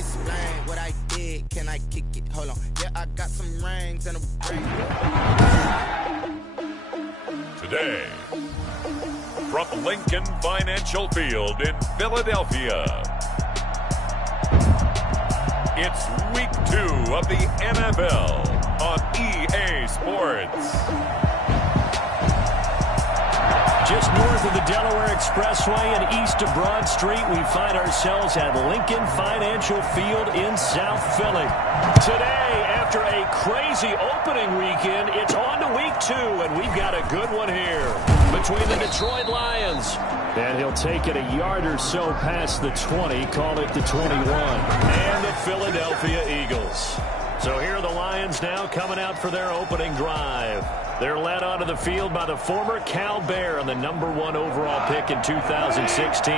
explain what I did. Can I kick it? Hold on. Yeah, I got some rings and a ring. Today, from Lincoln Financial Field in Philadelphia, it's Week 2 of the NFL on EA Sports. Just north of the Delaware Expressway and east of Broad Street, we find ourselves at Lincoln Financial Field in South Philly. Today, after a crazy opening weekend, it's on to Week 2, and we've got a good one here between the Detroit Lions. And he'll take it a yard or so past the 20, call it the 21. And the Philadelphia Eagles. So here are the Lions now coming out for their opening drive. They're led onto the field by the former Cal Bear and the #1 overall pick in 2016,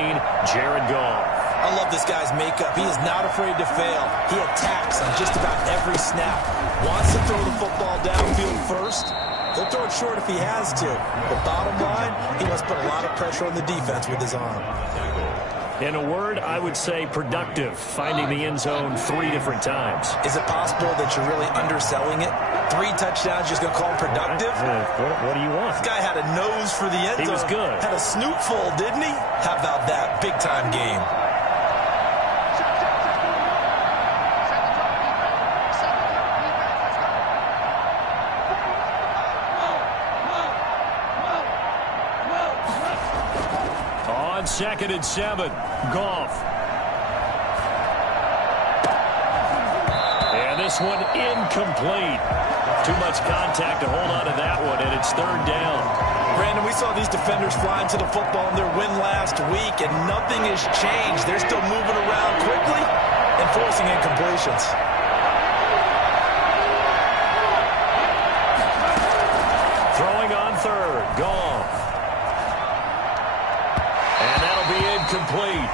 Jared Goff. I love this guy's makeup. He is not afraid to fail. He attacks on just about every snap. Wants to throw the football downfield first. He'll throw it short if he has to. But bottom line, he must put a lot of pressure on the defense with his arm. In a word, I would say productive, finding the end zone 3 different times. Is it possible that you're really underselling it? 3 touchdowns, just going to call him productive? What do you want? This guy had a nose for the end zone. He was good. Had a snoot full, didn't he? How about that? Big-time game. On 2nd and 7, Goff. And this one incomplete. Too much contact to hold on to that one, and it's 3rd down. Brandon, we saw these defenders flying to the football in their win last week, and nothing has changed. They're still moving around quickly and forcing incompletions. Throwing on 3rd, Goff. And that'll be incomplete.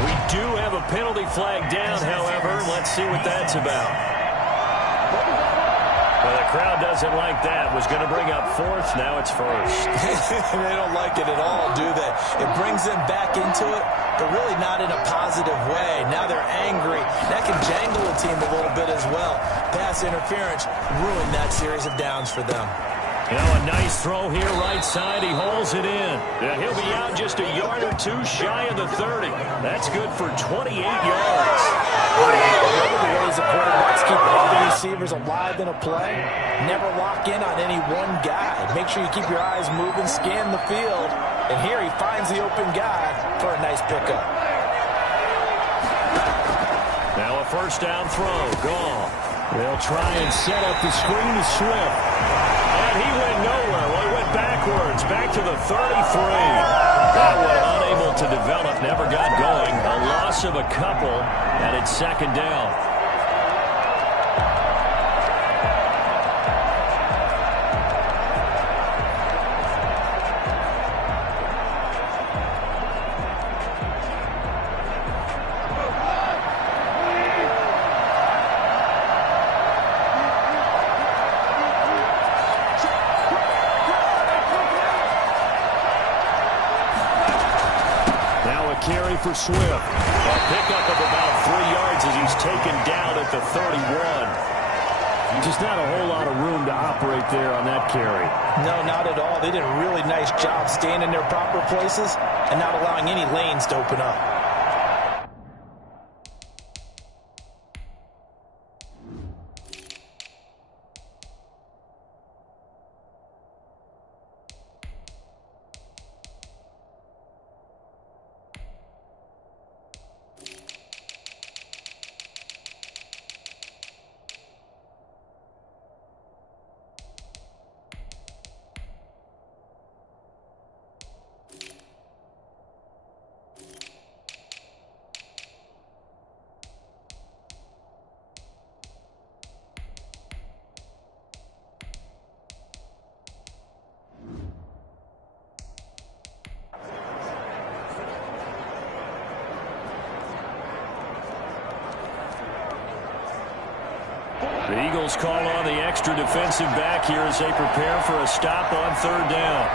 We do have a penalty flag down, however. Let's see what that's about. Well, the crowd doesn't like that. Was going to bring up 4th. Now it's 1st. They don't like it at all, do they? It brings them back into it, but really not in a positive way. Now they're angry. That can jangle the team a little bit as well. Pass interference ruined that series of downs for them. You know, a nice throw here, right side. He hauls it in. Yeah, he'll be out just a yard or 2 shy of the 30. That's good for 28 yards. One of the ways the quarterbacks keep all the receivers alive in a play, never lock in on any one guy. Make sure you keep your eyes moving, scan the field, and here he finds the open guy for a nice pickup. Now a 1st down throw. Goff. They'll try and set up the screen to Swift. And he went nowhere. Well, he went backwards, back to the 33. That one unable to develop, never got going. A loss of a couple, and it's 2nd down. Carry for Swift. A pickup of about 3 yards as he's taken down at the 31. Just not a whole lot of room to operate there on that carry. No, not at all. They did a really nice job staying in their proper places and not allowing any lanes to open up. The Eagles call on the extra defensive back here as they prepare for a stop on 3rd down.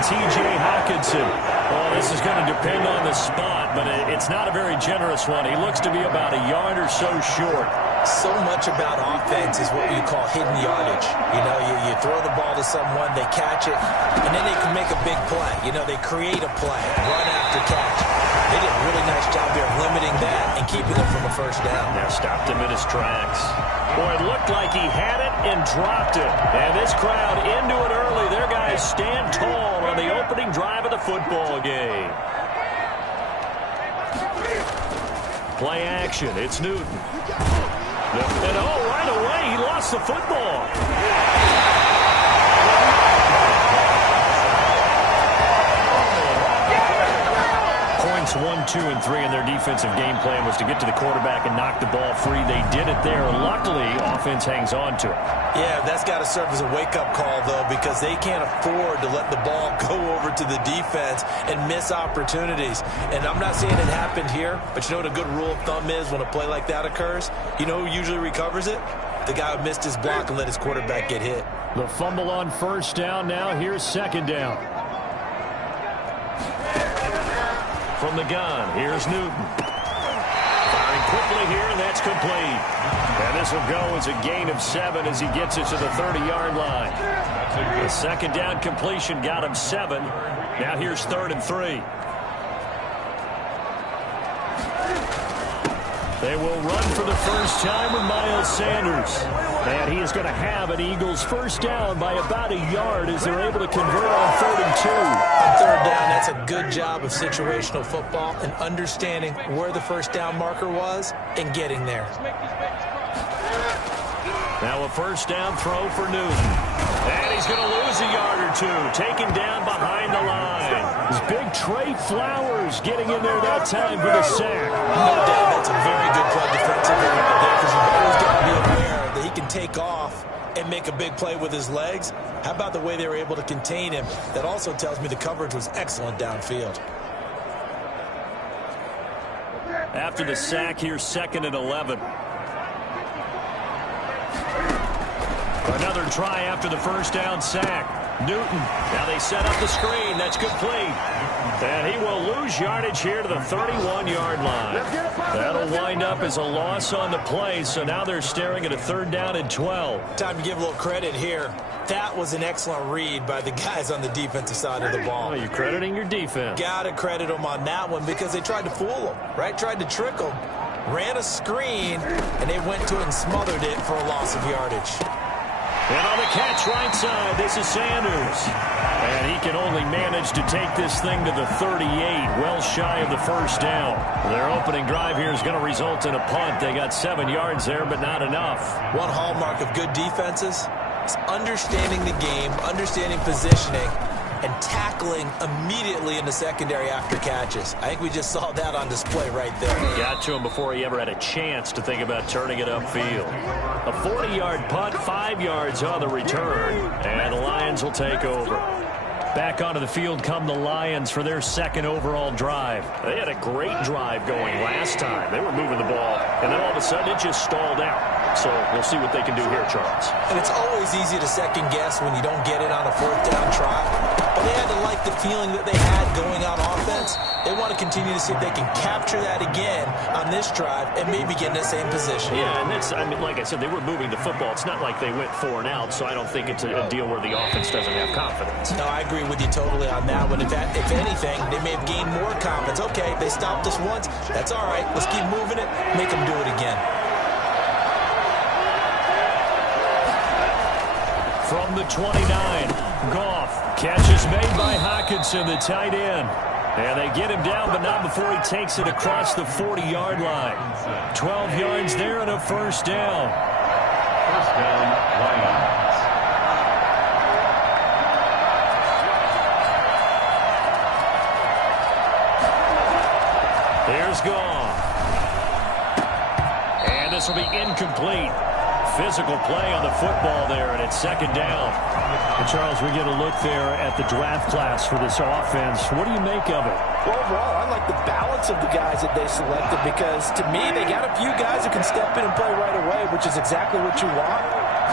T.J. Hockenson. Well, this is going to depend on the spot, but it's not a very generous one. He looks to be about a yard or so short. So much about offense is what you call hidden yardage. You know, you throw the ball to someone, they catch it, and then they can make a big play. You know, they create a play, run after catch. They did a really nice job here of limiting that and keeping them from a first down. Now stopped him in his tracks. Boy, it looked like he had it and dropped it. And this crowd into it early. Their guys stand tall on the opening drive of the football game. Play action. It's Newton. And right away, he lost the football. Points 1, 2, and 3 in their defensive game plan was to get to the quarterback and knock the ball free. They did it there. Luckily, offense hangs on to it. Yeah, that's got to serve as a wake-up call, though, because they can't afford to let the ball go over to the defense and miss opportunities. And I'm not saying it happened here, but you know what a good rule of thumb is when a play like that occurs? You know who usually recovers it? The guy who missed his block and let his quarterback get hit. The fumble on first down now. Here's second down. From the gun, here's Newton. Firing quickly here, and that's complete. And this will go as a gain of 7 as he gets it to the 30-yard line. The second down completion got him 7. Now here's 3rd and 3. They will run for the first time with Miles Sanders. And he is going to have an Eagles first down by about a yard as they're able to convert on 3rd and 2. On 3rd down, that's a good job of situational football and understanding where the first down marker was and getting there. Now a first down throw for Newton. And he's going to lose a yard or 2. Taken down behind the line. This big Trey Flowers getting in there that time for the sack. No doubt that's a very good play defensively right there because you've always got to be aware that he can take off and make a big play with his legs. How about the way they were able to contain him? That also tells me the coverage was excellent downfield. After the sack, here's 2nd and 11. Another try after the first down sack. Newton. Now they set up the screen. That's complete. And he will lose yardage here to the 31-yard line. That'll wind up as a loss on the play, so now they're staring at a 3rd down and 12. Time to give a little credit here. That was an excellent read by the guys on the defensive side of the ball. Oh, you're crediting your defense. Got to credit them on that one because they tried to fool them, right? Tried to trick them. Ran a screen, and they went to it and smothered it for a loss of yardage. And on the catch right side, this is Sanders. And he can only manage to take this thing to the 38, well shy of the first down. Their opening drive here is going to result in a punt. They got 7 yards there, but not enough. One hallmark of good defenses is understanding the game, understanding positioning, and tackling immediately in the secondary after catches. I think we just saw that on display right there. Got to him before he ever had a chance to think about turning it upfield. A 40-yard punt, 5 yards on the return, and the Lions will take over. Back onto the field come the Lions for their 2nd overall drive. They had a great drive going last time. They were moving the ball, and then all of a sudden it just stalled out. So we'll see what they can do here, Charles. And it's always easy to second guess when you don't get it on a 4th down try. But they had to like the feeling that they had going on offense. They want to continue to see if they can capture that again on this drive and maybe get in the same position. Yeah, and that's, I mean, like I said, they were moving the football. It's not like they went 4 and out, so I don't think it's a deal where the offense doesn't have confidence. No, I agree with you totally on that one. If anything, they may have gained more confidence. Okay, they stopped us once. That's all right. Let's keep moving it. Make them do it again. From the 29, Goff. Catch is made by Hockenson, the tight end. And they get him down, but not before he takes it across the 40-yard line. 12 yards there and a first down. First down, Lions. There's Goff. And this will be incomplete. Physical play on the football there, and it's 2nd down. And Charles, we get a look there at the draft class for this offense. What do you make of it? Well, overall, I like the balance of the guys that they selected because, to me, they got a few guys who can step in and play right away, which is exactly what you want.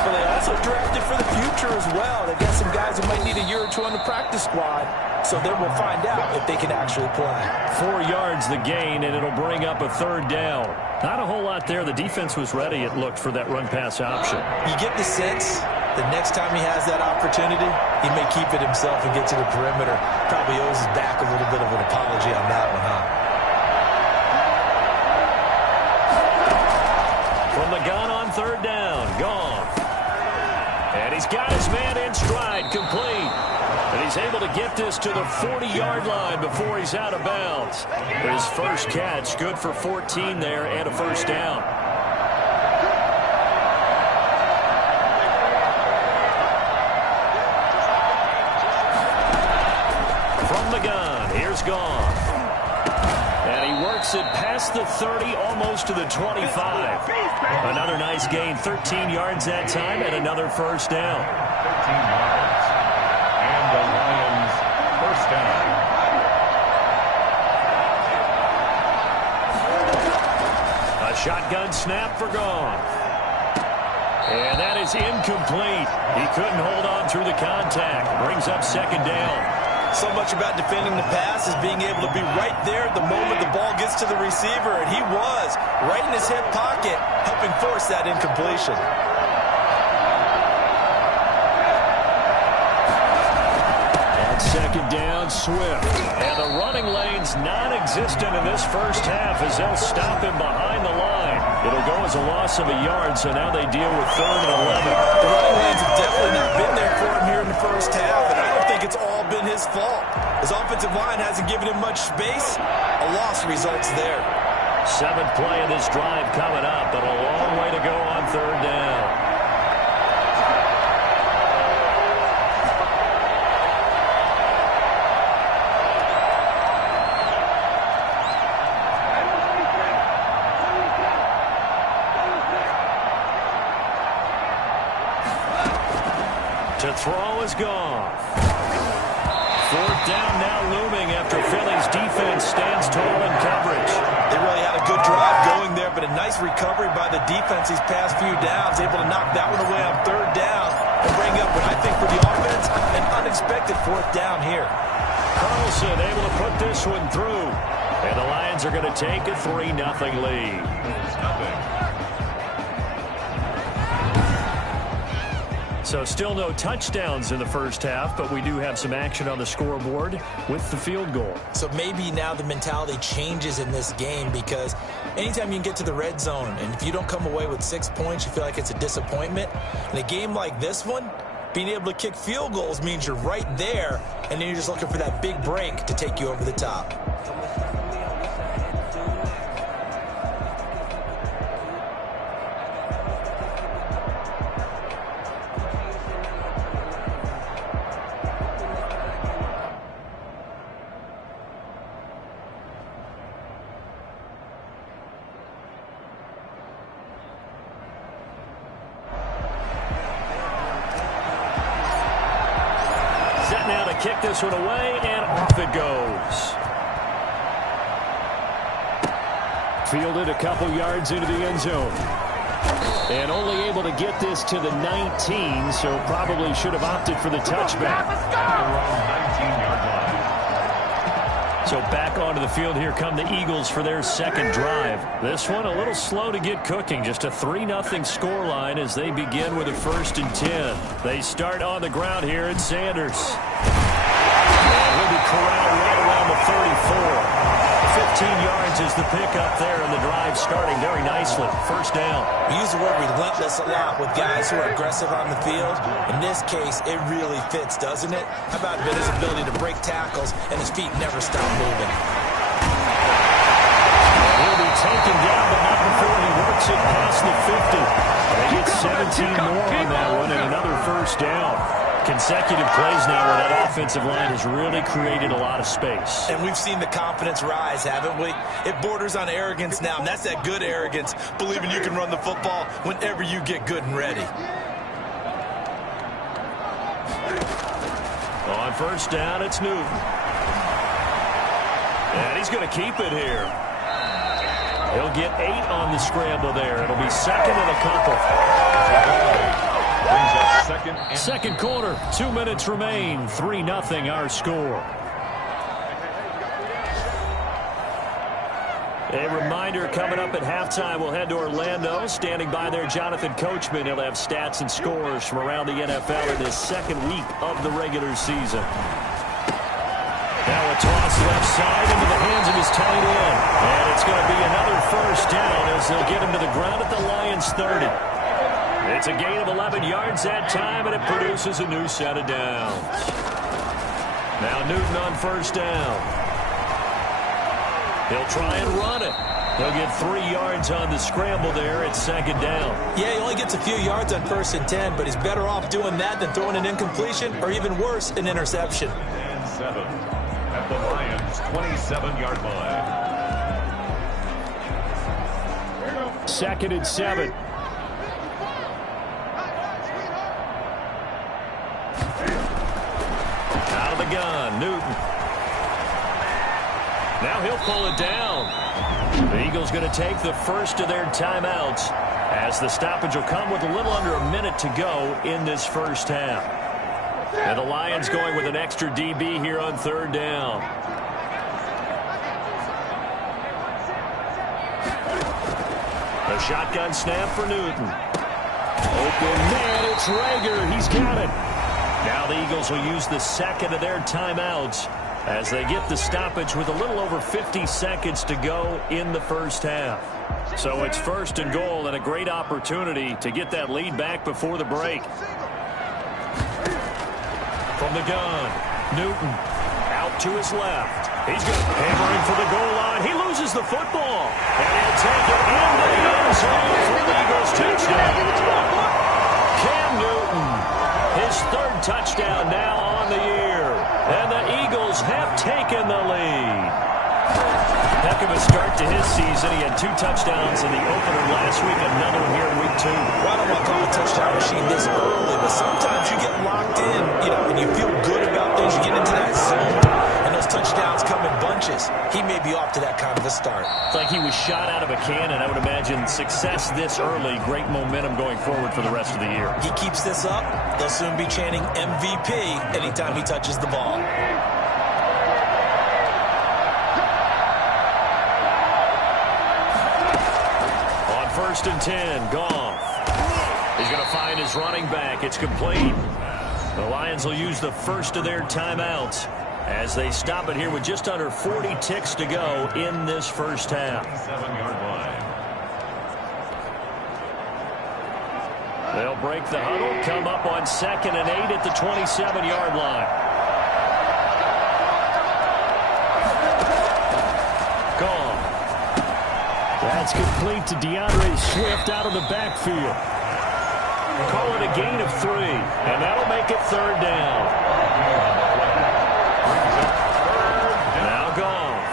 Well, they also drafted for the future as well. They got some guys who might need a year or two on the practice squad, so then we'll find out if they can actually play. 4 yards the gain, and it'll bring up a third down. Not a whole lot there. The defense was ready, it looked, for that run-pass option. You get the sense that next time he has that opportunity, he may keep it himself and get to the perimeter. Probably owes his back a little bit of an apology on that one, huh? From the gun on third down, gone. And he's got his man in stride, complete. And he's able to get this to the 40-yard line before he's out of bounds. His first catch, good for 14 there and a first down. From the gun, here's Goff. And he works it past the 30, almost to the 25. Another nice gain, 13 yards that time, and another first down. 13 yards. And the Lions first down. A shotgun snap for Goff. And that is incomplete. He couldn't hold on through the contact. Brings up second down. So much about defending the pass is being able to be right there at the moment the ball gets to the receiver, and he was right in his hip pocket, helping force that incompletion. And second down, Swift. And the running lane's non-existent in this first half as they'll stop him behind the line. It'll go as a loss of a yard, so now they deal with 3rd and 11. The running lanes have definitely not been there for him here in the first half, and I don't think it's all been his fault. His offensive line hasn't given him much space. A loss results there. 7th play of this drive coming up, but a long way to go on third down. To throw is Goff. 4th down now looming after Philly's defense stands tall in coverage. They really had a good drive going there, but a nice recovery by the defense these past few downs, able to knock that one away on third down and bring up what I think for the offense, an unexpected 4th down here. Carlson able to put this one through. And the Lions are going to take a 3-0 lead. So still no touchdowns in the first half, but we do have some action on the scoreboard with the field goal. So maybe now the mentality changes in this game, because anytime you can get to the red zone, and if you don't come away with 6 points, you feel like it's a disappointment. In a game like this one, being able to kick field goals means you're right there, and then you're just looking for that big break to take you over the top. Now to kick this one away, and off it goes. Fielded a couple yards into the end zone. And only able to get this to the 19, so probably should have opted for the touchback. Around 19-yard line. So back onto the field, here come the Eagles for their second drive. This one a little slow to get cooking. Just a 3-0 scoreline as they begin with a 1st and 10. They start on the ground here at Sanders. And he'll be corralled right around the 34. 15 yards is the pickup there, and the drive starting very nicely. First down. We use the word relentless a lot with guys who are aggressive on the field. In this case, it really fits, doesn't it? How about his ability to break tackles and his feet never stop moving? He'll be taken down, but not before he works it past the 50. They get 17 more on that one, and another first down. Consecutive plays now where that offensive line has really created a lot of space. And we've seen the confidence rise, haven't we? It borders on arrogance now, and that's that good arrogance, believing you can run the football whenever you get good and ready. On first down, it's Newton. And he's going to keep it here. He'll get 8 on the scramble there. It'll be 2nd and a couple. Brings up second quarter, 2 minutes remain, 3-0 our score. A reminder, coming up at halftime, we'll head to Orlando. Standing by there, Jonathan Coachman. He'll have stats and scores from around the NFL in his second week of the regular season. Now a toss left side into the hands of his tight end. And it's going to be another first down as they'll get him to the ground at the Lions 30. It's a gain of 11 yards that time, and it produces a new set of downs. Now Newton on first down. He'll try and run it. He'll get 3 yards on the scramble there at second down. Yeah, he only gets a few yards on 1st and 10, but he's better off doing that than throwing an incompletion or even worse, an interception. And 7 at the Lions' 27-yard line. 2nd and 7. Out of the gun, Newton. Now he'll pull it down. The Eagles going to take the first of their timeouts as the stoppage will come with a little under a minute to go in this first half. And the Lions going with an extra DB here on 3rd down. A shotgun snap for Newton. Open man, it's Reagor. He's got it. Now the Eagles will use the second of their timeouts as they get the stoppage with a little over 50 seconds to go in the first half. So it's 1st and goal and a great opportunity to get that lead back before the break. From the gun, Newton out to his left. He's going to hammering for the goal line. He loses the football. And he'll take it into the end zone for the Eagles touchdown. Cam Newton, his 3rd touchdown now on the year. And the Eagles have taken the lead. Heck of a start to his season. He had 2 touchdowns in the opener last week, another one here in week 2. Well, I don't want to call a touchdown machine this early, but sometimes you get locked in, and you feel good about things. You get into that zone, and those touchdowns come in bunches. He may be off to that kind of a start. It's like he was shot out of a cannon. I would imagine success this early, great momentum going forward for the rest of the year. He keeps this up, they'll soon be chanting MVP anytime he touches the ball. On 1st and 10, Goff. He's going to find his running back. It's complete. The Lions will use the first of their timeouts as they stop it here with just under 40 ticks to go in this first half. 7-yard line. They'll break the huddle, come up on 2nd and 8 at the 27-yard line. Gone. That's complete to DeAndre Swift out of the backfield. Call it a gain of 3, and that'll make it 3rd down. Now Goff.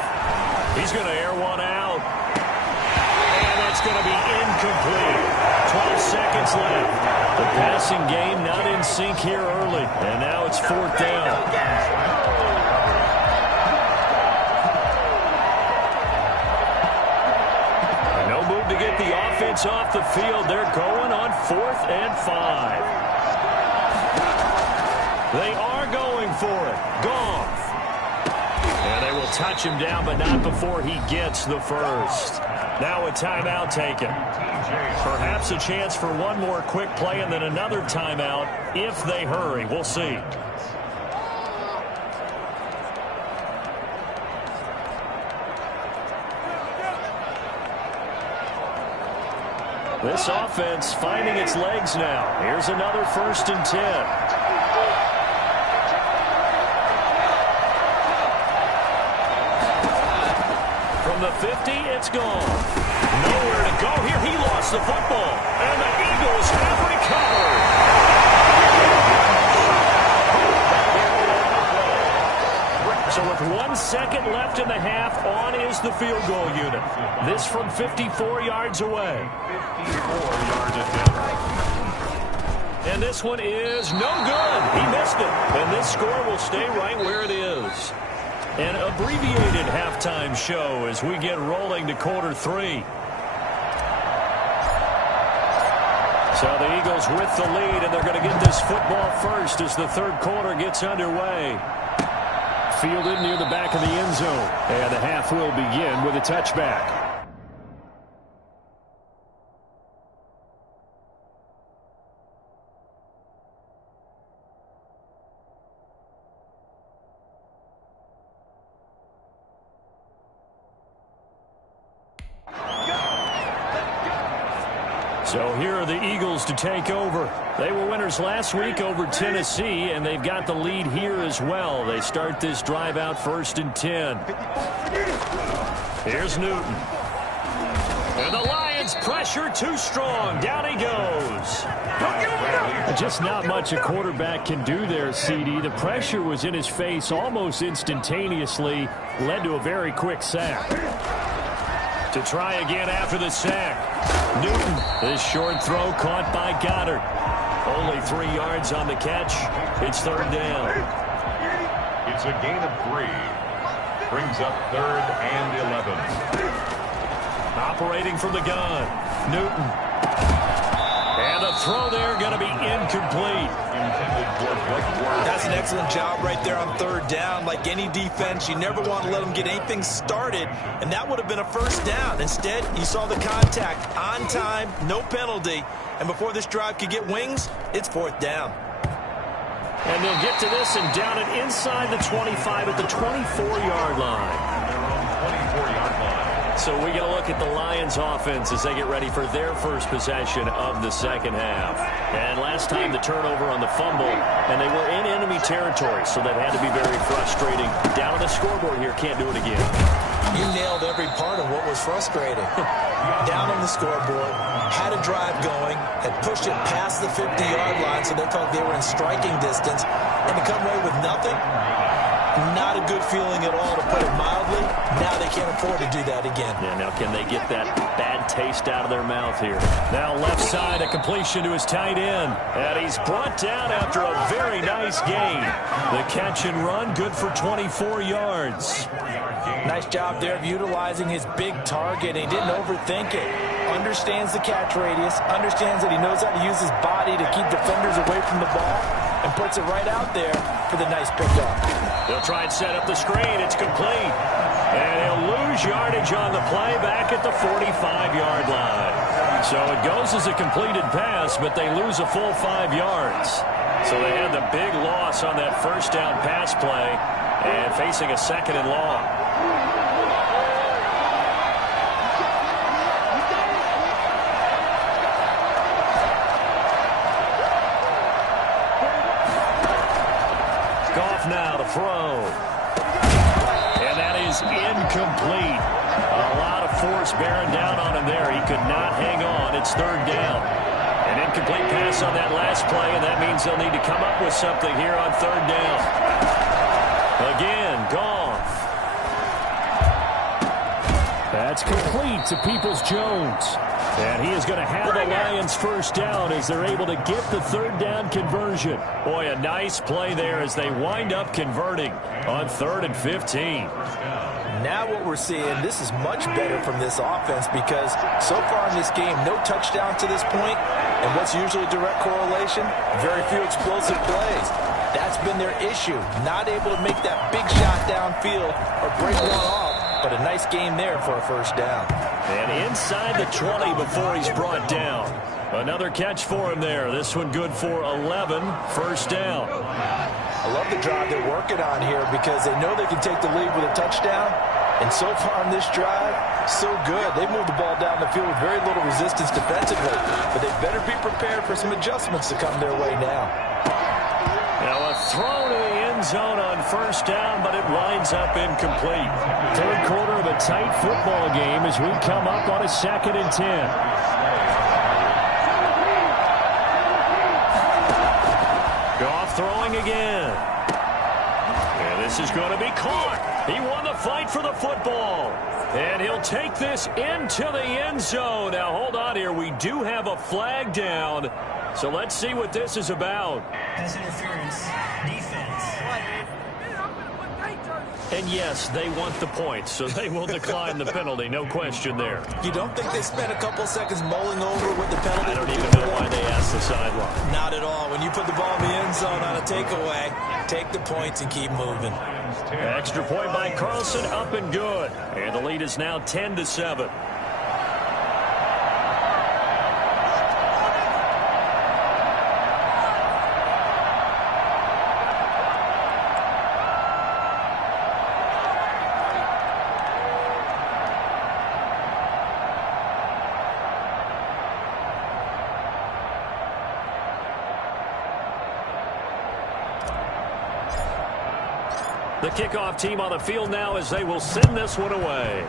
He's going to air one out. And it's going to be incomplete. 12 seconds left. The passing game not in sync here early. And now it's 4th down. No move to get the offense off the field. They're going on 4th and 5. They are going for it. Goff. And they will touch him down, but not before he gets the first. Now a timeout taken. Perhaps a chance for one more quick play and then another timeout if they hurry. We'll see. This offense finding its legs now. Here's another 1st and 10. From the 50, it's gone. Nowhere to go here. He lost the football. And the Eagles have recovered. So with 1 second left in the half, on is the field goal unit. This from 54 yards away. 54 yards attempt. And this one is no good. He missed it. And this score will stay right where it is. An abbreviated halftime show as we get rolling to quarter 3. So the Eagles with the lead, and they're going to get this football first as the third quarter gets underway. Fielded near the back of the end zone. And the half will begin with a touchback. So here are the Eagles to take over. They were winners last week over Tennessee, and they've got the lead here as well. They start this drive out 1st and 10. Here's Newton. And the Lions pressure too strong. Down he goes. Just not much a quarterback can do there, CD. The pressure was in his face almost instantaneously. Led to a very quick sack. To try again after the sack. Newton, this short throw caught by Goddard. Only 3 yards on the catch. It's 3rd down. It's a gain of 3. Brings up 3rd and 11. Operating from the gun. Newton. And the throw there going to be incomplete. That's an excellent job right there on 3rd down. Like any defense, you never want to let them get anything started, and that would have been a 1st down. Instead, you saw the contact on time, no penalty, and before this drive could get wings, it's 4th down. And they'll get to this and down it inside the 25 at the 24-yard line. So we get a look at the Lions offense as they get ready for their first possession of the second half. And last time the turnover on the fumble, and they were in enemy territory, so that had to be very frustrating. Down on the scoreboard here, can't do it again. You nailed every part of what was frustrating. Down on the scoreboard, had a drive going, had pushed it past the 50-yard line so they thought they were in striking distance, and to come away with nothing, not a good feeling at all, to put it mildly. Now they can't afford to do that again. Yeah, now can they get that bad taste out of their mouth here? Now left side, a completion to his tight end. And he's brought down after a very nice gain. The catch and run, good for 24 yards. Nice job there of utilizing his big target. He didn't overthink it. Understands the catch radius, understands that he knows how to use his body to keep defenders away from the ball, and puts it right out there for the nice pickup. They'll try and set up the screen. It's complete. And he'll lose yardage on the play back at the 45-yard line. So it goes as a completed pass, but they lose a full 5 yards. So they had the big loss on that 1st down pass play and facing a 2nd and long. Now to throw. And that is incomplete. A lot of force bearing down on him there. He could not hang on. It's 3rd down. An incomplete pass on that last play, and that means they'll need to come up with something here on 3rd down. Again, Goff. That's complete to Peoples-Jones. And he is going to have the Lions 1st down as they're able to get the 3rd down conversion. Boy, a nice play there as they wind up converting on 3rd and 15. Now what we're seeing, this is much better from this offense because so far in this game, no touchdown to this point, and what's usually a direct correlation? Very few explosive plays. That's been their issue, not able to make that big shot downfield or break one off, but a nice game there for a 1st down. And inside the 20 before he's brought down. Another catch for him there. This one good for 11, 1st down. I love the drive they're working on here because they know they can take the lead with a touchdown. And so far in this drive, so good. They moved the ball down the field with very little resistance defensively. But they better be prepared for some adjustments to come their way now. Now a throw to the end zone on 1st down, but it winds up incomplete. 3rd quarter of a tight football game as we come up on a 2nd and 10. Goff throwing again. And this is going to be caught. He won the fight for the football. And he'll take this into the end zone. Now hold on here. We do have a flag down. So let's see what this is about. Pass interference, defense. And yes, they want the points, so they will decline the penalty. No question there. You don't think they spent a couple seconds mulling over what the penalty I don't would even be? know why they asked the sideline. Not at all. When you put the ball in the end zone on a takeaway, take the points and keep moving. Extra point by Carlson, up and good. And the lead is now 10-7. The kickoff team on the field now as they will send this one away.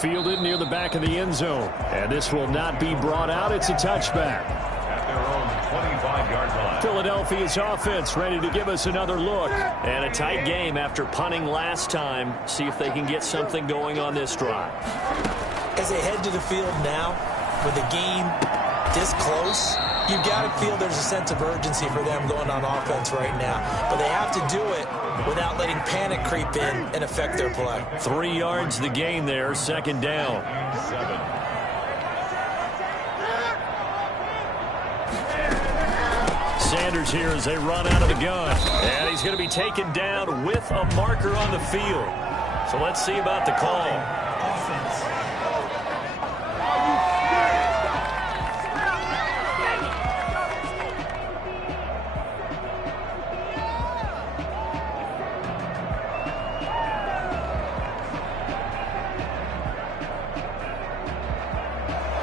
Fielded near the back of the end zone. And this will not be brought out. It's a touchback. At their own 25-yard line. Philadelphia's offense ready to give us another look. And a tight game after punting last time. See if they can get something going on this drive. As they head to the field now, with the game this close, you've got to feel there's a sense of urgency for them going on offense right now. But they have to do it without letting panic creep in and affect their play. 3 yards the gain there, second down. 7. Sanders here as they run out of the gun. And he's going to be taken down with a marker on the field. So let's see about the call.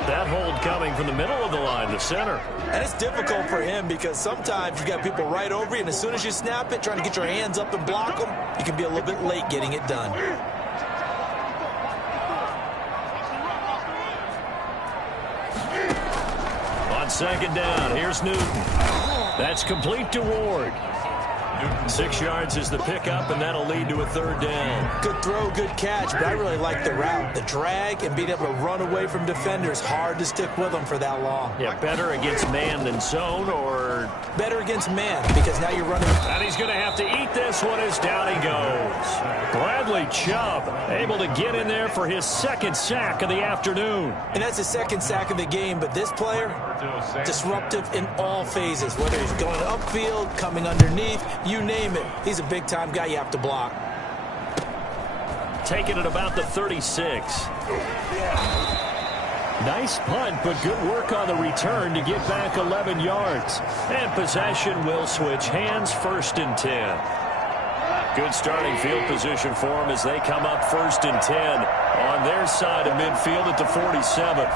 That hold coming from the middle of the line, the center. And it's difficult for him because sometimes you got people right over you, and as soon as you snap it, trying to get your hands up and block them, you can be a little bit late getting it done. On second down, here's Newton. That's complete to Ward. 6 yards is the pickup, and that'll lead to a third down. Good throw, good catch, but I really like the route. The drag and being able to run away from defenders, hard to stick with them for that long. Yeah, better against man than zone, or... Better against man, because now you're running. And he's going to have to eat this one as down he goes. Bradley Chubb able to get in there for his second sack of the afternoon. And that's the second sack of the game, but this player, disruptive in all phases, whether he's going upfield, coming underneath, you name it. He's a big-time guy you have to block. Taking it about the 36. Nice punt, but good work on the return to get back 11 yards. And possession will switch hands, 1st and 10. Good starting field position for them as they come up 1st and 10 on their side of midfield at the 47.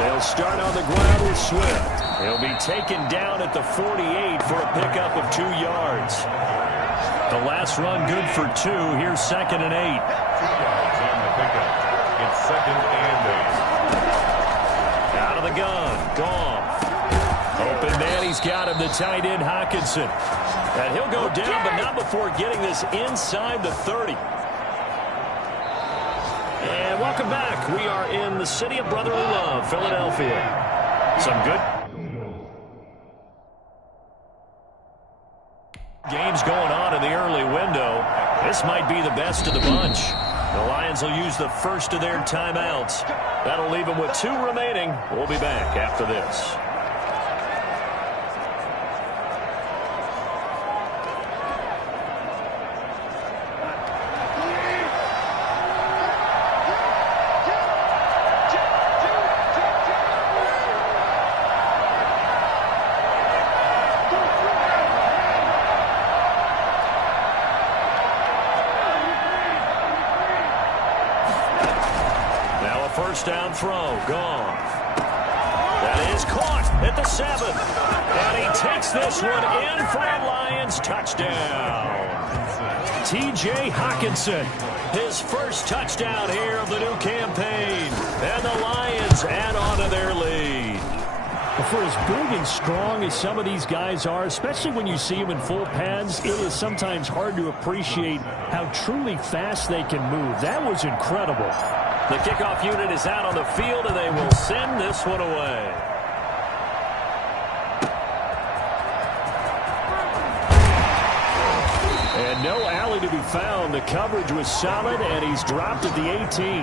They'll start on the ground with Swift. He'll be taken down at the 48 for a pickup of 2 yards. The last run good for 2. Here's 2nd and 8. 2 yards on the pickup. It's 2nd and 8. Out of the gun, Goff. Open man, he's got him, the tight end, Hockenson. And he'll go down, but not before getting this inside the 30. And welcome back. We are in the city of brotherly love, Philadelphia. Some good games going on in the early window. This might be the best of the bunch. The Lions will use the first of their timeouts. That'll leave them with 2 remaining. We'll be back after this. First down throw, Goff. That is caught at the 7. And he takes this one in for a Lions touchdown. T.J. Hockenson, his first touchdown here of the new campaign. And the Lions add on to their lead. For as big and strong as some of these guys are, especially when you see them in full pads, it is sometimes hard to appreciate how truly fast they can move. That was incredible. The kickoff unit is out on the field, and they will send this one away. No alley to be found. The coverage was solid, and he's dropped at the 18.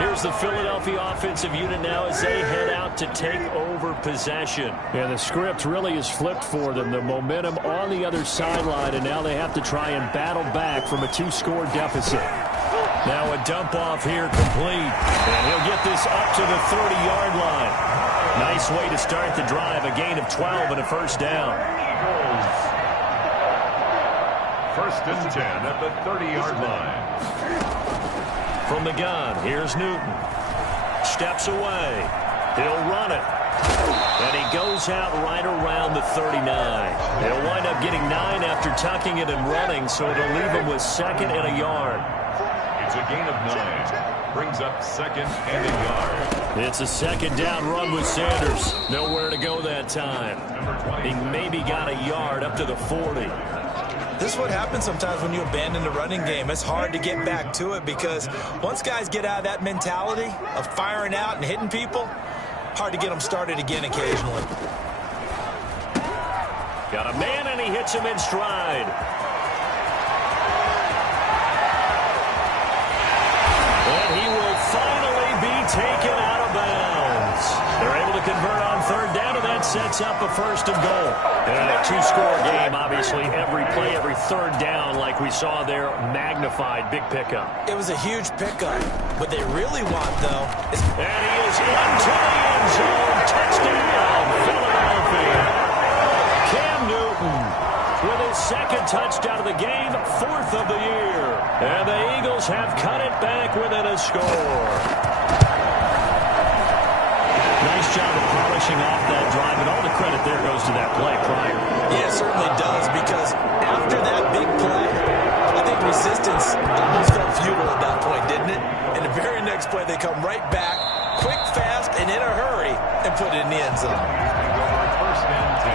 Here's the Philadelphia offensive unit now as they head out to take over possession. Yeah, the script really is flipped for them. The momentum on the other sideline, and now they have to try and battle back from a 2-score deficit. Now a dump off here complete, and he'll get this up to the 30-yard line. Nice way to start the drive, a gain of 12 and a first down. First and 10 at the 30-yard line. From the gun, here's Newton. Steps away. He'll run it. And he goes out right around the 39. He'll wind up getting 9 after tucking it and running, so it'll leave him with 2nd and a yard. It's a gain of 9. Brings up 2nd and a yard. It's a 2nd down run with Sanders. Nowhere to go that time. He maybe got a yard up to the 40. This is what happens sometimes when you abandon the running game. It's hard to get back to it because once guys get out of that mentality of firing out and hitting people, hard to get them started again occasionally. Got a man, and he hits him in stride. And he will finally be taken out of bounds. They're able to convert on 3rd down, and that sets up a 1st and goal. And a 2-score game, obviously, every play, every 3rd down, like we saw there, magnified, big pickup. It was a huge pickup. What they really want, though, is... And he is into the end zone. Touchdown, Philadelphia. Cam Newton with his 2nd touchdown of the game, 4th of the year. And the Eagles have cut it back within a score. Nice job of polishing off that drive, and all the credit there goes to that play prior. Yeah, it certainly does, because after that big play, I think resistance almost felt futile at that point, didn't it? And the very next play, they come right back, quick, fast, and in a hurry, and put it in the end zone. First and 10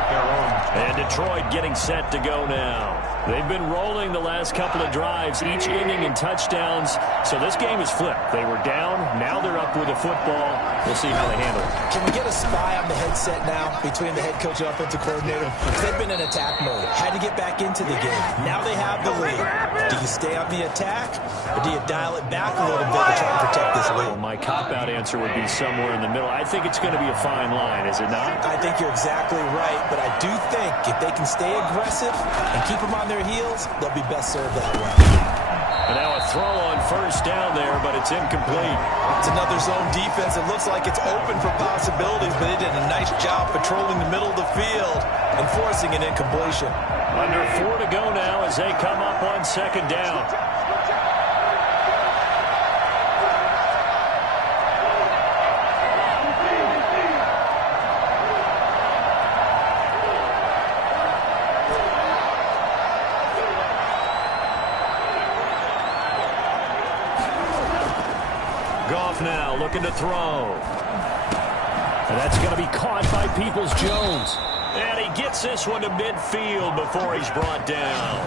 at their own. And Detroit getting set to go now. They've been rolling the last couple of drives, each inning in touchdowns. So this game is flipped. They were down. Now they're up with the football. We'll see how they handle it. Can we get a spy on the headset now between the head coach and offensive coordinator? They've been in attack mode. Had to get back into the game. Now they have the lead. Do you stay on the attack, or do you dial it back a little bit to try and protect this lead? Well, my cop-out answer would be somewhere in the middle. I think it's going to be a fine line, is it not? I think you're exactly right, but I do think if they can stay aggressive and keep them on their heels, they'll be best served that way. And now a throw on 1st down there, but it's incomplete. It's another zone defense. It looks like it's open for possibilities, but they did a nice job patrolling the middle of the field and forcing an incompletion. Under 4 to go now as they come up on 2nd down. Goff now looking to throw. And that's going to be caught by Peoples-Jones. And he gets this one to midfield before he's brought down.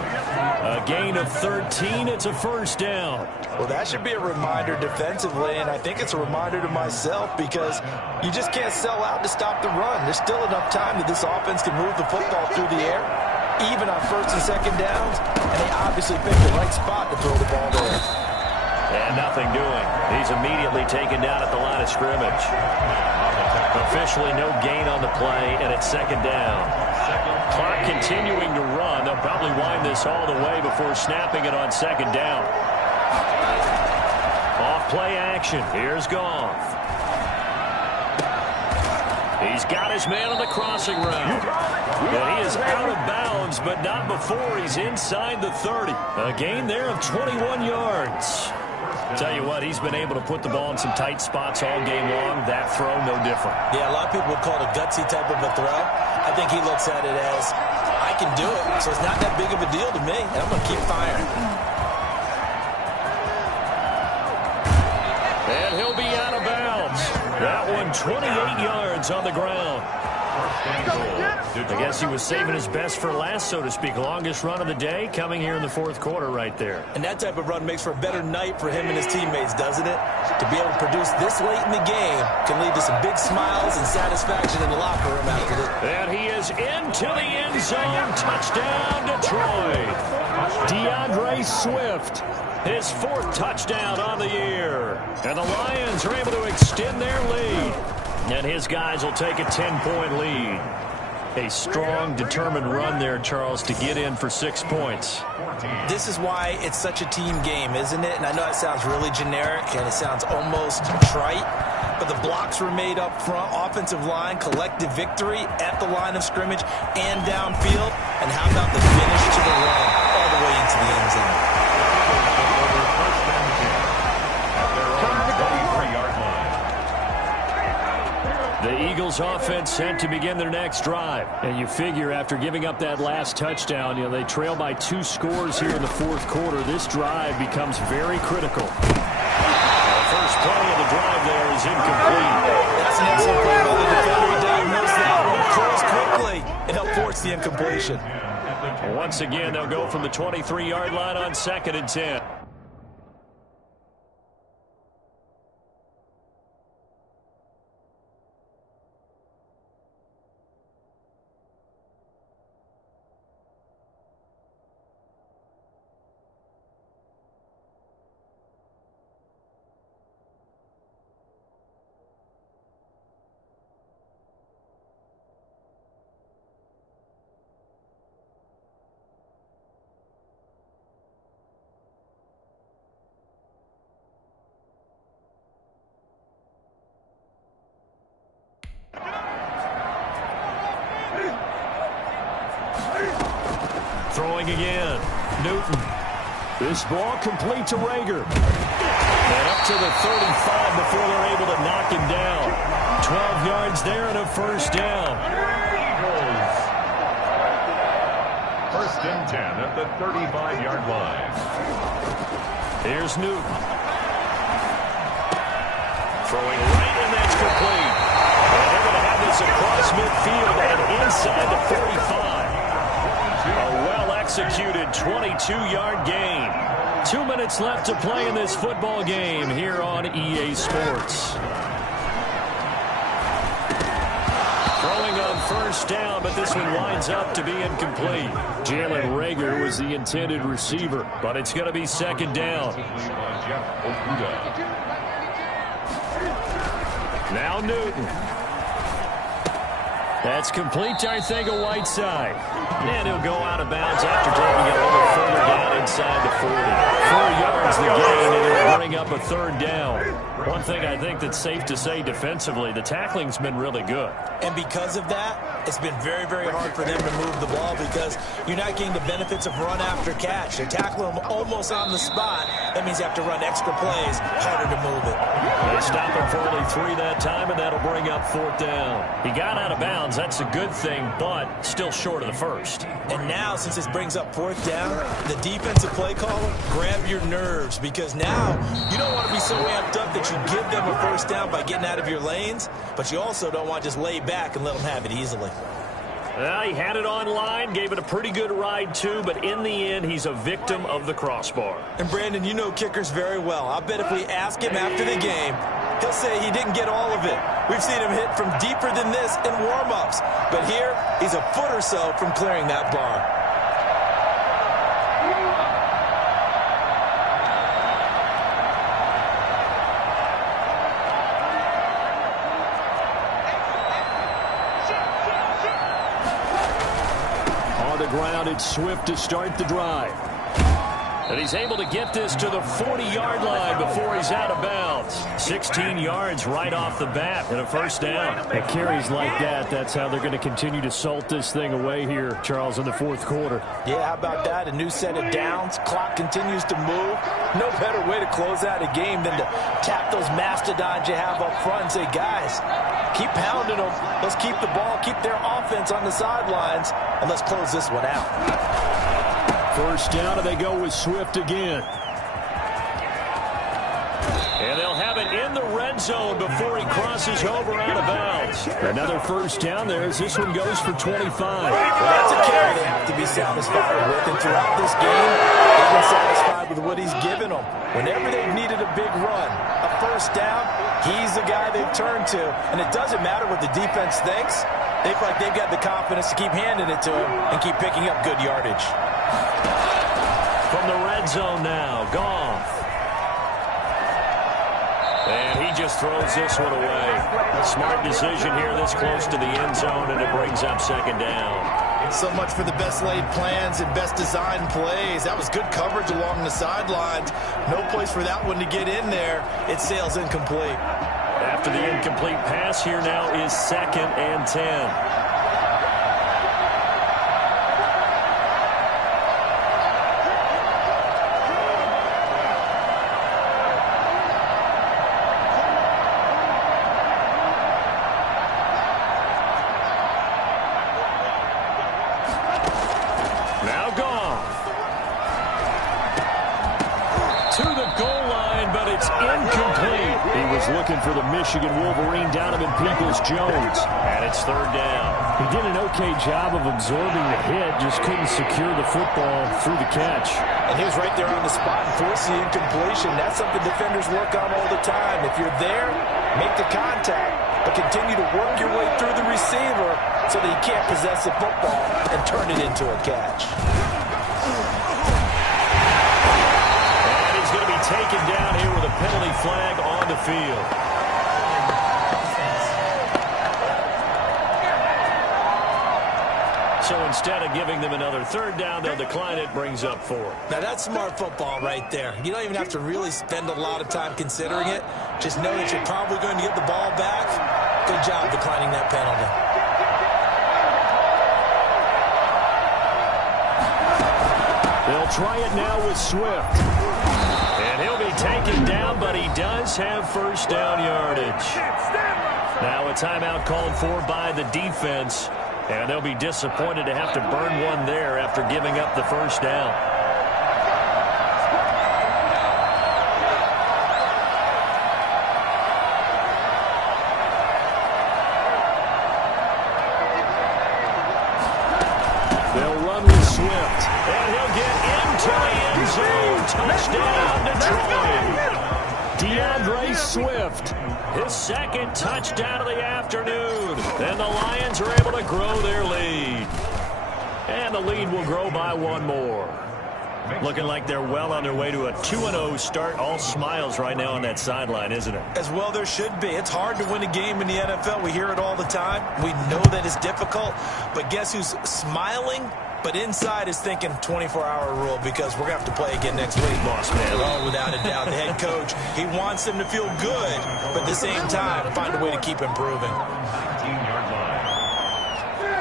A gain of 13. It's a 1st down. Well, that should be a reminder defensively, and I think it's a reminder to myself because you just can't sell out to stop the run. There's still enough time that this offense can move the football through the air, even on 1st and 2nd downs, and they obviously picked the right spot to throw the ball there. And nothing doing. He's immediately taken down at the line of scrimmage. Officially no gain on the play, and it's 2nd down. Clock continuing to run. They'll probably wind this all the way before snapping it on 2nd down. Off play action. Here's Goff. He's got his man on the crossing route. And he is out of bounds, but not before he's inside the 30. A gain there of 21 yards. Tell you what, he's been able to put the ball in some tight spots all game long. That throw, no different. Yeah, a lot of people would call it a gutsy type of a throw. I think he looks at it as, I can do it, so it's not that big of a deal to me, and I'm going to keep firing. And he'll be out of bounds. That one 28 yards on the ground. I guess he was saving his best for last, so to speak. Longest run of the day coming here in the fourth quarter right there. And that type of run makes for a better night for him and his teammates, doesn't it? To be able to produce this late in the game can lead to some big smiles and satisfaction in the locker room after this. And he is into the end zone. Touchdown, Detroit. DeAndre Swift, his fourth touchdown on the year. And the Lions are able to extend their lead. And his guys will take a 10-point lead. A strong, determined run there, Charles, to get in for 6 points. This is why it's such a team game, isn't it? And I know it sounds really generic and it sounds almost trite, but the blocks were made up front, offensive line, collective victory at the line of scrimmage and downfield. And how about the finish to the run all the way into the end zone? The Eagles offense set to begin their next drive. And you figure after giving up that last touchdown, they trail by 2 scores here in the fourth quarter. This drive becomes very critical. The first play of the drive there is incomplete. That's an excellent play by the defender. He diagnosed that one, closed quickly, and helped force the incompletion. Once again, they'll go from the 23-yard line on 2nd and 10. Throwing again. Newton. This ball complete to Rager. And up to the 35 before they're able to knock him down. 12 yards there and a first down. First and 10 at the 35-yard line. Here's Newton. Throwing right, and that's complete. And they're going to have this across midfield and inside the 45. A well-executed 22-yard gain. 2 minutes left to play in this football game here on EA Sports. Throwing on first down, but this one winds up to be incomplete. Jalen Rager was the intended receiver, but it's going to be second down. Now Newton. That's complete to Arcega-Whiteside. And he'll go out of bounds after taking it a little further down inside the 40. 4 yards the gain, and it'll bring up a third down. One thing I think that's safe to say defensively, the tackling's been really good. And because of that, it's been very, very hard for them to move the ball because you're not getting the benefits of run after catch. They tackle him almost on the spot. That means you have to run extra plays, harder to move it. They stop him for only 3 that time, and that'll bring up fourth down. He got out of bounds. That's a good thing, but still short of the first. And now, since this brings up fourth down, the defensive play caller, grab your nerves because now you don't want to be so amped up that you give them a first down by getting out of your lanes, but you also don't want to just lay back and let them have it easily. Well, he had it online, gave it a pretty good ride too, but in the end, he's a victim of the crossbar. And Brandon, you know kickers very well. I bet if we ask him after the game, he'll say he didn't get all of it. We've seen him hit from deeper than this in warm-ups, but here he's a foot or so from clearing that bar. It's Swift to start the drive. And he's able to get this to the 40-yard line before he's out of bounds. 16 yards right off the bat and a first down. At carries like that, that's how they're going to continue to salt this thing away here, Charles, in the fourth quarter. Yeah, how about that? A new set of downs. Clock continues to move. No better way to close out a game than to tap those mastodons you have up front and say, guys, keep pounding them. Let's keep the ball, keep their offense on the sidelines, and let's close this one out. First down, and they go with Swift again. And they'll have it in the red zone before he crosses over out of bounds. Another first down there as this one goes for 25. Well, that's a carry they have to be satisfied with. And throughout this game, they've been satisfied with what he's given them. Whenever they've needed a big run, a first down, he's the guy they've turned to. And it doesn't matter what the defense thinks. They feel like they've got the confidence to keep handing it to him and keep picking up good yardage. From the red zone now, Goff. And he just throws this one away. A smart decision here this close to the end zone, and it brings up second down. So much for the best laid plans and best designed plays. That was good coverage along the sidelines. No place for that one to get in there. It sails incomplete. After the incomplete pass, here now is 2nd and 10. Looking for the Michigan Wolverine, Donovan Peoples-Jones. And it's 3rd down. He did an okay job of absorbing the hit, just couldn't secure the football through the catch. And he was right there on the spot and forced the incompletion. That's something defenders work on all the time. If you're there, make the contact, but continue to work your way through the receiver so that he can't possess the football and turn it into a catch. And he's going to be taken down here with a penalty flag on the field. So instead of giving them another 3rd down, they'll decline it, brings up 4. Now that's smart football right there. You don't even have to really spend a lot of time considering it. Just know that you're probably going to get the ball back. Good job declining that penalty. They'll try it now with Swift. And he'll be taken down, but he does have first down yardage. Now a timeout called for by the defense. And they'll be disappointed to have to burn one there after giving up the first down. They'll run with Swift. And he'll get into the end zone. Touchdown, Detroit. DeAndre Swift. His 2nd touchdown of the afternoon. And the Lions are able to grow their lead. And the lead will grow by 1 more. Looking like they're well on their way to a 2-0 start. All smiles right now on that sideline, isn't it? As well there should be. It's hard to win a game in the NFL. We hear it all the time. We know that it's difficult. But guess who's smiling? But inside is thinking 24-hour rule because we're going to have to play again next week, boss man. Oh, without a doubt. The head coach, he wants them to feel good, but at the same time, find a way to keep improving.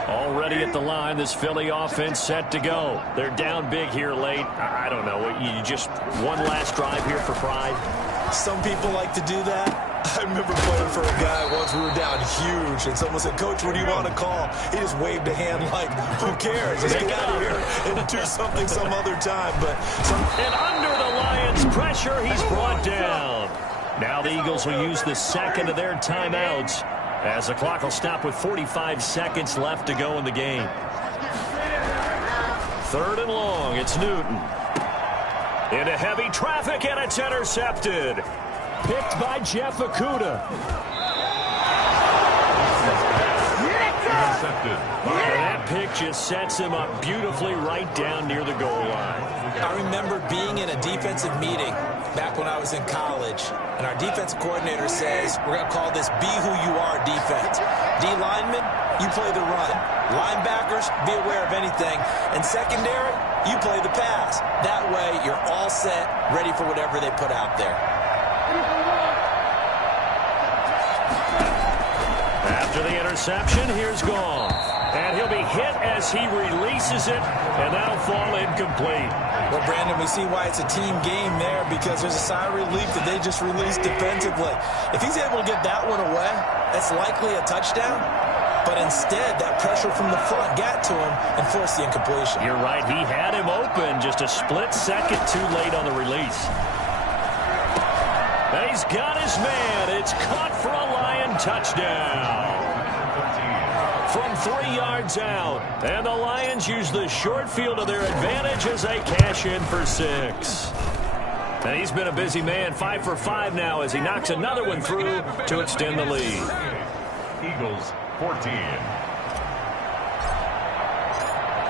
Already at the line, this Philly offense set to go. They're down big here late. I don't know. You just one last drive here for pride? Some people like to do that. I remember playing for a guy once. We were down huge, and someone said, "Coach, what do you want to call?" He just waved a hand like, who cares? Let's get out of here and do something some other time. And under the Lions' pressure, he's brought down. Now the Eagles will use the 2nd of their timeouts as the clock will stop with 45 seconds left to go in the game. 3rd and long. It's Newton. Into heavy traffic, and it's intercepted. Picked by Jeff Okudah. And that pick just sets him up beautifully right down near the goal line. I remember being in a defensive meeting back when I was in college, and our defensive coordinator says, we're going to call this Be Who You Are defense. D linemen, you play the run. Linebackers, be aware of anything. And secondary, you play the pass. That way, you're all set, ready for whatever they put out there. After the interception, here's Goff. And he'll be hit as he releases it, and that'll fall incomplete. Well, Brandon, we see why it's a team game there because there's a sigh of relief that they just released defensively. If he's able to get that one away, that's likely a touchdown. But instead, that pressure from the front got to him and forced the incompletion. You're right. He had him open, just a split second too late on the release. And he's got his man. It's caught for a Lion touchdown. From 3 yards out. And the Lions use the short field to their advantage as they cash in for 6. And he's been a busy man, 5 for 5 now as he knocks another one through to extend the lead. Eagles 14.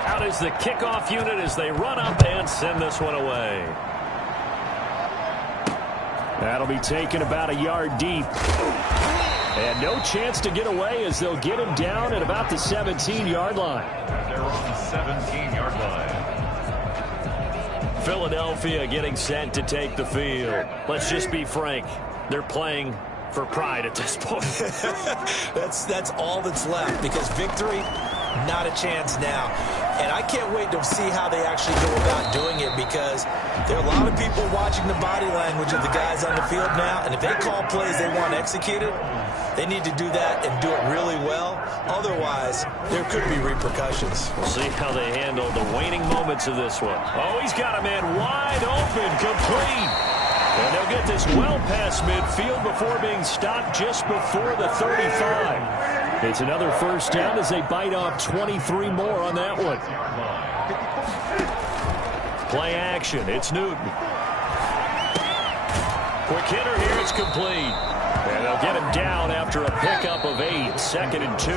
Out is the kickoff unit as they run up and send this one away. That'll be taken about a yard deep. And no chance to get away as they'll get him down at about the 17-yard line. They're on the 17-yard line. Philadelphia getting set to take the field. Let's just be frank. They're playing for pride at this point. That's all that's left because victory, not a chance now. And I can't wait to see how they actually go about doing it because there are a lot of people watching the body language of the guys on the field now. And if they call plays they want executed, they need to do that and do it really well. Otherwise, there could be repercussions. We'll see how they handle the waning moments of this one. Oh, he's got a man wide open, complete. And they'll get this well past midfield before being stopped just before the 35. It's another first down as they bite off 23 more on that one. Play action. It's Newton. Quick hitter here. It's complete. And they'll get him down after a pickup of 8. 2nd and 2.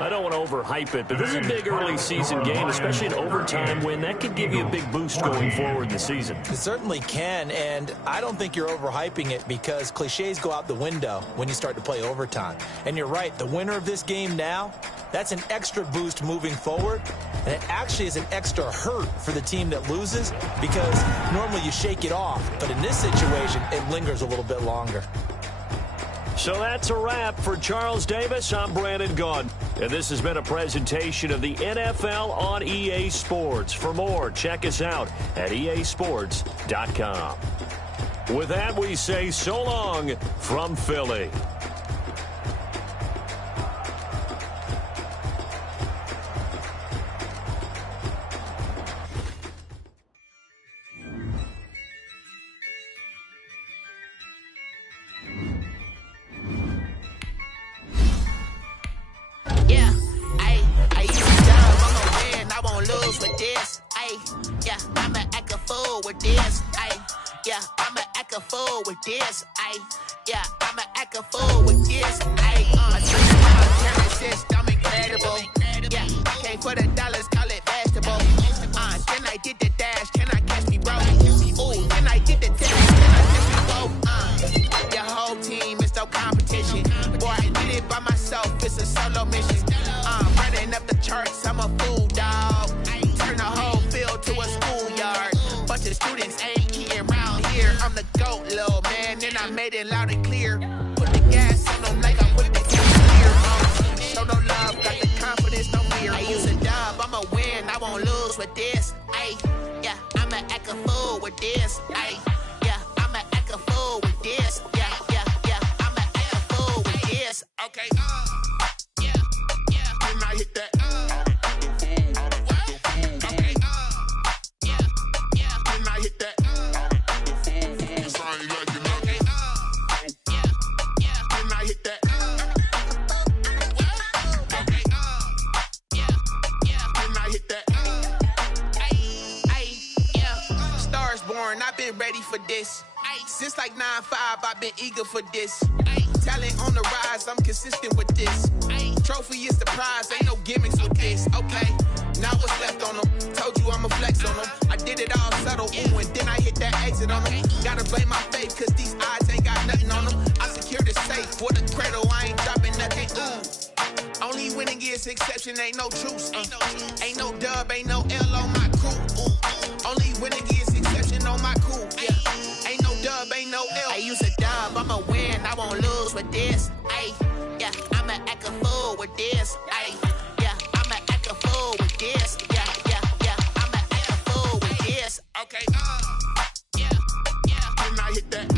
I don't want to overhype it, but this is a big early season game, especially an overtime win. That could give you a big boost going forward in the season. It certainly can, and I don't think you're overhyping it because cliches go out the window when you start to play overtime. And you're right, the winner of this game now, that's an extra boost moving forward, and it actually is an extra hurt for the team that loses because normally you shake it off, but in this situation, it lingers a little bit longer. So that's a wrap for Charles Davis. I'm Brandon Gaudin. And this has been a presentation of the NFL on EA Sports. For more, check us out at easports.com. With that, we say so long from Philly. This, I'ma act a fool with this, I'm incredible, came for the dollars, call it basketball, then I did the dash, can I catch me, bro, ooh, then I did the dash, can I catch me, bro, your whole team is no competition, boy, I did it by myself, it's a solo mission, running up the charts, I'm a fool, dog, turn the whole field to a schoolyard, bunch of students ain't eating round here, I'm the GOAT, little man, and I made it loud and clear. Put the gas on them like I'm with the clear. Show no love, got the confidence, no fear. I use a dub, I'ma win, I won't lose with this. I'ma act a fool with this. I'ma act a fool with this. I'ma act a fool with this. Okay. Can I hit that? Okay. Can I hit that? I've been ready for this. Since like 9-5, I've been eager for this. Talent on the rise, I'm consistent with this. Trophy is the prize, ain't no gimmicks with this. Okay, now what's left on them? Told you I'ma flex on them. I did it all subtle, ooh, and then I hit that exit on them. Gotta blame my faith, cause these odds ain't got nothing on them. I secured the safe for the cradle, I ain't dropping nothing, ooh. Only winning is exception, ain't no truce. Ain't no dub, ain't no L on my crew. Ooh. Only winning is exception on my crew. Ain't no dub, ain't no L. I use a dub, I'ma win, I won't lose with this. I'ma act a fool with this. I'ma act a fool with this. I'ma act a fool with this. Okay. Can I hit that?